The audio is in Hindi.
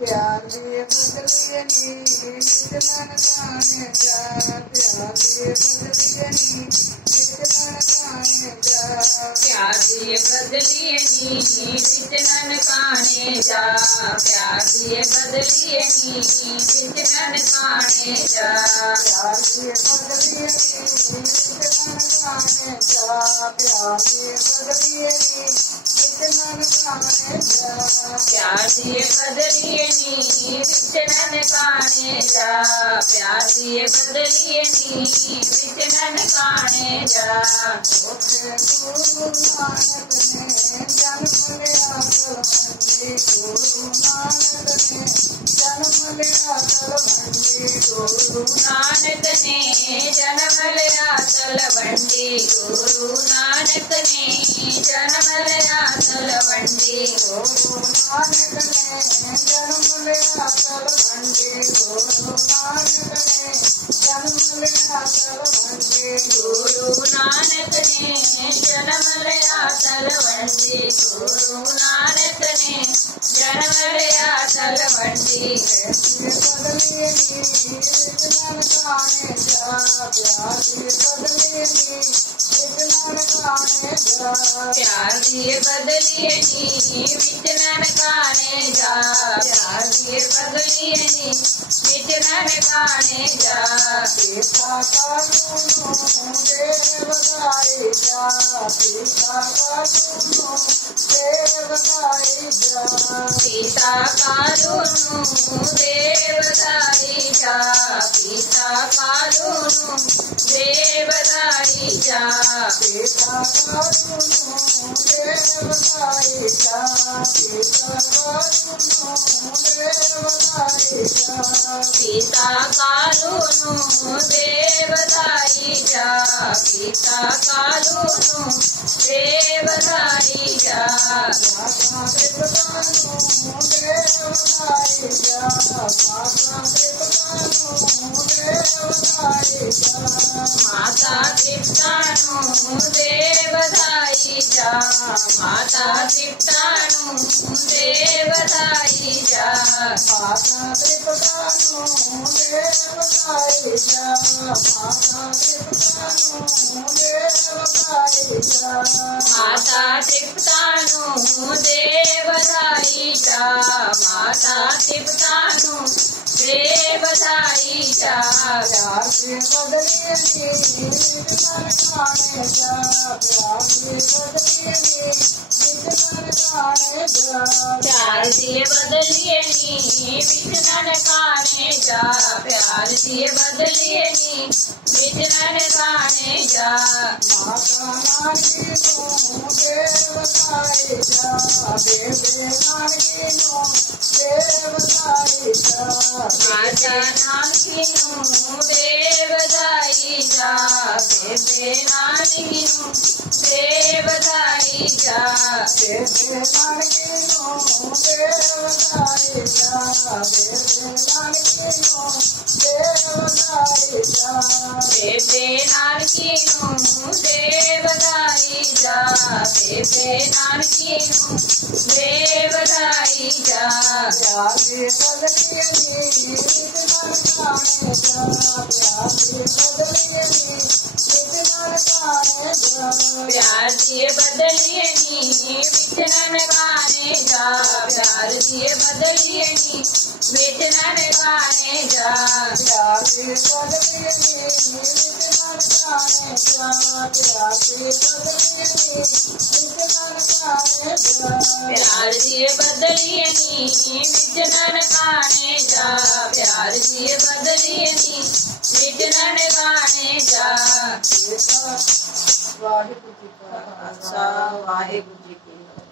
प्यार दिए बदलिए नी विचलन काने जा, प्यार दिए बदलिए नी विचलन काने जा, प्यार दिए बदलिए नी विचलन काने जा, प्यार दिए बदलिए नी विचलन काने जा, प्यार दिए बदलिए नी विचलन काने जा, प्यार दिए बदलिए नी विचलन काने जा, प्यार दिए बदलिए नी विचलन काने जा, प्यार दिए बदलिए नी विचलन काने जा। गुरु नानक ने जन्म लिया तलवंडी, गुरु नानक ने जन्म लिया तलवंडी, गुरु नानक ने जन्म लिया तलवंडी, गुरु नानक ने जन्म लिया तलवंडी, गुरु नानक ने जन्म लिया तलवंडी, गुरु नानक ने जन्म लिया तलवंडी, गुरु नानक ने जन्म लिया तलवंडी, गुरु नानक ने जन्म लिया तलवंडी। बदलिए नी विचलन काने जा, प्यार दिए बदलिए नी विचलन काने जा, प्यार दिए बदलिए नी विचलन काने जा, प्यार दिए बदलिए नी विचलन काने जा। पिता कानूनो देवदाई जा, पिता कानूनो देवदाई जा, पिता कानूनु देवदाई जा, पिता कानूनु देवदाई जा, पिता कानूनो देवदाई जा, पिता कानूनो देवदाई जा, पिता कानूनु देवदाई जा, पिता कानूनु देवदाई जा। माता पितानो देवदाई जा, माता पितानो देवदाई जा, माता तृप्तानु देवदाई जा, माता तृप्तानु देवदाई जा, माता पितानो देवदाई जा, माता पितानो देवदाई जा, माता तृप्तानु देवदाई जा, माता तृप्तानु देवदाई जा। प्यार दिए बदलिए नी विचलन काने जा, प्यार दिए बदलिए नी विचलन काने जा, प्यार दिए बदलिए नी विचलन काने जा, प्यार दिए बदलिए नी विचलन काने जा। माता नानी नो देवदाई जा, बेबे नानी नो देवदाई जा, माता नानकीनु देवदाई जा, बेबे नानकीनु देवदाई जा, बेबे नानी नो देवदाई जा, बेबे नानी नो देवदाई जा, बेबे नानकीनु देवदाई जा, बेबे नानकीनु देवदाई जा। प्यार दिए बदलिए नी विचलन काने जा, प्यार दिए बदलिए नी विचलन काने जा, प्यार दिए बदलिए नी विचलन काने जा, प्यार दिए बदलिए नी विचलन काने जा। प्यार दिए बदलिए नी विचलन काने जा, प्यार दिए बदलिए नी विचलन काने जा, प्यार दिए बदलिए नी विचलन काने जा, प्यार दिए बदलिए नी विचलन काने जा। वाहिगुरु जी का खालसा वाहिगुरु जी की फतेह।